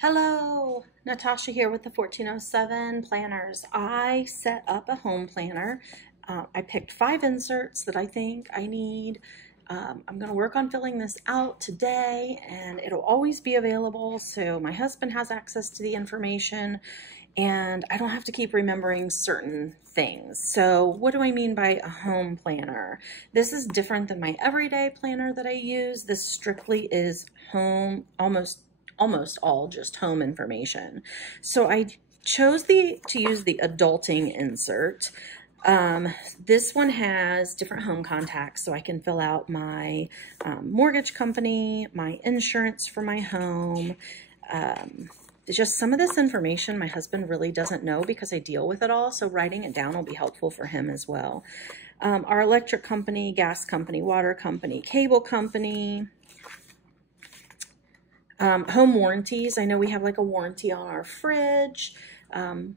Hello, Natasha here with the 1407 Planners. I set up a home planner. I picked 5 inserts that I think I need. I'm going to work on filling this out today, and it'll always be available so my husband has access to the information and I don't have to keep remembering certain things. So what do I mean by a home planner? This is different than my everyday planner that I use. This strictly is home, almost all just home information. So I chose to use the adulting insert. This one has different home contacts, so I can fill out my mortgage company, my insurance for my home, just some of this information my husband really doesn't know because I deal with it all, so writing it down will be helpful for him as well. Our electric company, gas company, water company, cable company, home warranties. I know we have like a warranty on our fridge. And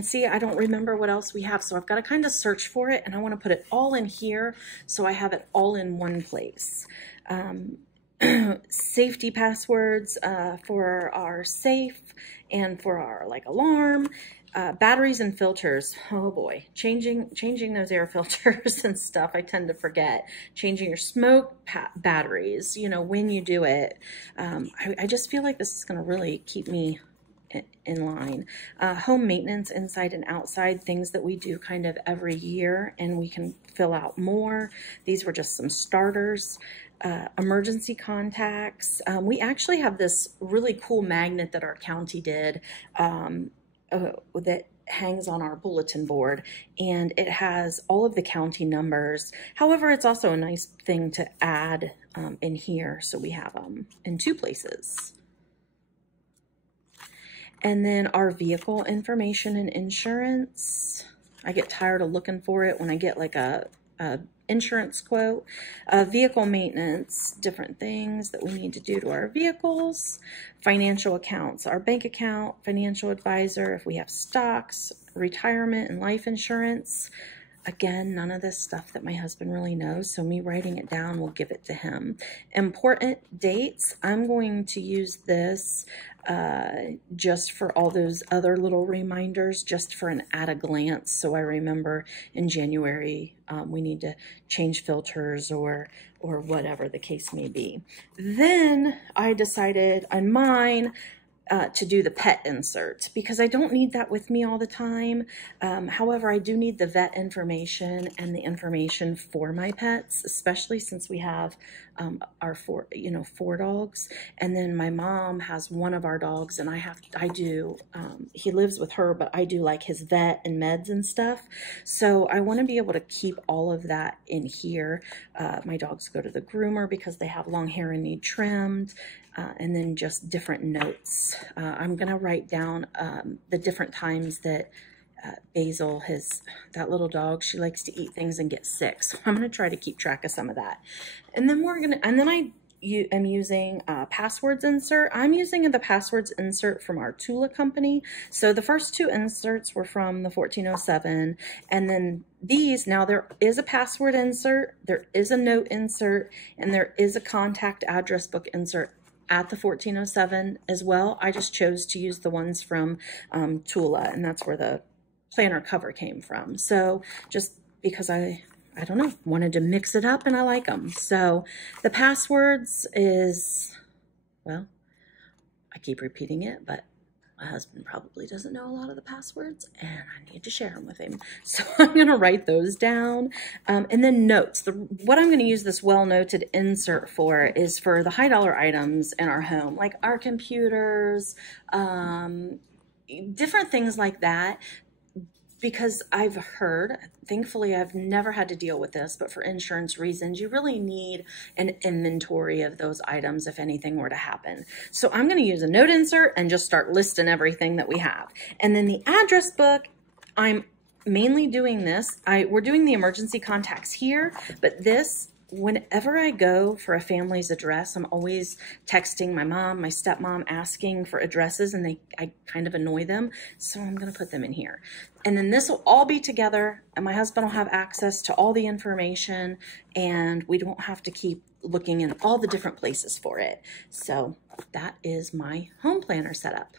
see, I don't remember what else we have, so I've got to kind of search for it, and I want to put it all in here so I have it all in one place. Safety passwords for our safe and for our like alarm. Batteries and filters. Oh boy, changing those air filters and stuff. I tend to forget. Changing your smoke batteries, you know, when you do it. I just feel like this is going to really keep me in line. Home maintenance, inside and outside, things that we do kind of every year, and we can fill out more. These were just some starters. Emergency contacts. We actually have this really cool magnet that our county did that hangs on our bulletin board, and it has all of the county numbers. However, it's also a nice thing to add in here, so we have them in 2 places. And then our vehicle information and insurance. I get tired of looking for it when I get like a insurance quote. Vehicle maintenance, different things that we need to do to our vehicles. Financial accounts, our bank account, financial advisor, if we have stocks, retirement and life insurance. Again, none of this stuff that my husband really knows, so me writing it down will give it to him. Important dates, I'm going to use this just for all those other little reminders, just for an at a glance, so I remember in January we need to change filters or whatever the case may be. Then I decided on mine to do the pet insert because I don't need that with me all the time. However, I do need the vet information and the information for my pets, especially since we have our 4 dogs, and then my mom has one of our dogs, and he lives with her, but I do like his vet and meds and stuff. So I want to be able to keep all of that in here. My dogs go to the groomer because they have long hair and need trimmed. And then just different notes. I'm going to write down the different times that Basil, that little dog, she likes to eat things and get sick. So I'm going to try to keep track of some of that. And then I'm using passwords insert. I'm using the passwords insert from our Tula company. So the first 2 inserts were from the 1407. And then these, now there is a password insert, there is a note insert, and there is a contact address book insert at the 1407 as well. I just chose to use the ones from Tula, and that's where the planner cover came from. So just because I don't know, wanted to mix it up and I like them. So the passwords is, well, I keep repeating it, but my husband probably doesn't know a lot of the passwords, and I need to share them with him. So I'm going to write those down. And then notes. What I'm going to use this well-noted insert for is for the high dollar items in our home, like our computers, different things like that. Because I've heard, thankfully I've never had to deal with this, but for insurance reasons, you really need an inventory of those items if anything were to happen. So I'm going to use a note insert and just start listing everything that we have. And then the address book, I'm mainly doing this. We're doing the emergency contacts here, but this, whenever I go for a family's address, I'm always texting my mom, my stepmom, asking for addresses, and I kind of annoy them. So I'm going to put them in here. And then this will all be together, and my husband will have access to all the information, and we don't have to keep looking in all the different places for it. So that is my home planner setup.